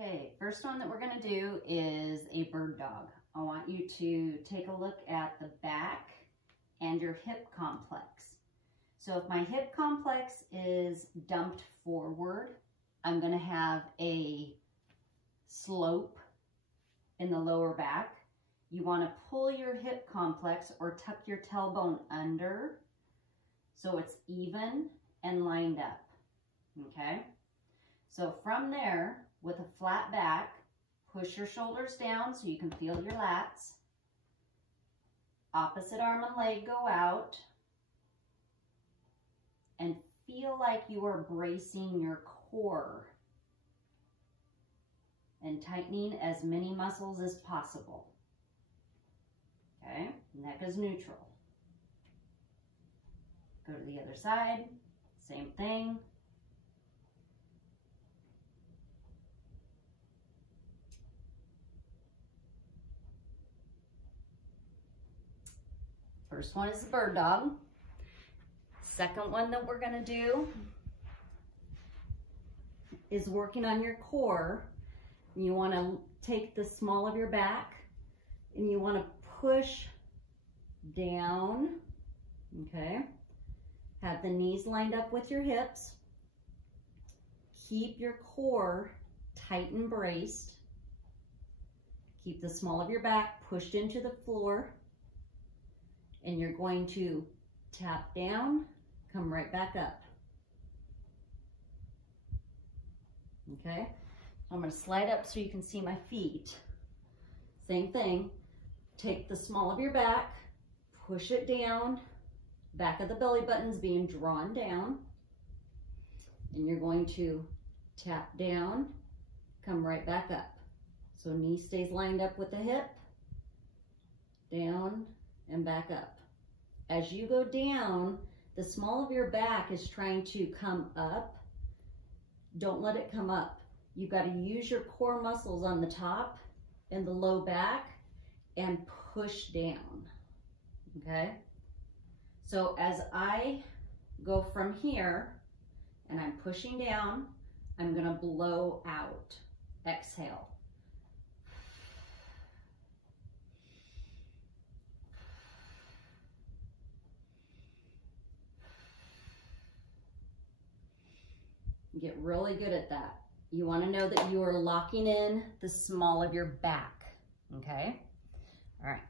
Okay, first one that we're going to do is a bird dog. I want you to take a look at the back and your hip complex. So if my hip complex is dumped forward, I'm going to have a slope in the lower back. You want to pull your hip complex or tuck your tailbone under so it's even and lined up, okay? So from there, with a flat back, push your shoulders down so you can feel your lats. Opposite arm and leg go out. And feel like you are bracing your core and tightening as many muscles as possible. Okay, neck is neutral. Go to the other side, same thing. First one is the bird dog. Second one that we're gonna do is working on your core. You wanna take the small of your back and you wanna push down, okay? Have the knees lined up with your hips. Keep your core tight and braced. Keep the small of your back pushed into the floor. And you're going to tap down, come right back up. Okay, I'm going to slide up so you can see my feet. Same thing, take the small of your back, push it down, back of the belly button's being drawn down, and you're going to tap down, come right back up. So knee stays lined up with the hip, down and back up. As you go down, the small of your back is trying to come up. Don't let it come up. You've got to use your core muscles on the top and the low back and push down, okay? So as I go from here and I'm pushing down, I'm gonna blow out. Exhale. Get really good at that. You want to know that you are locking in the small of your back, okay? All right.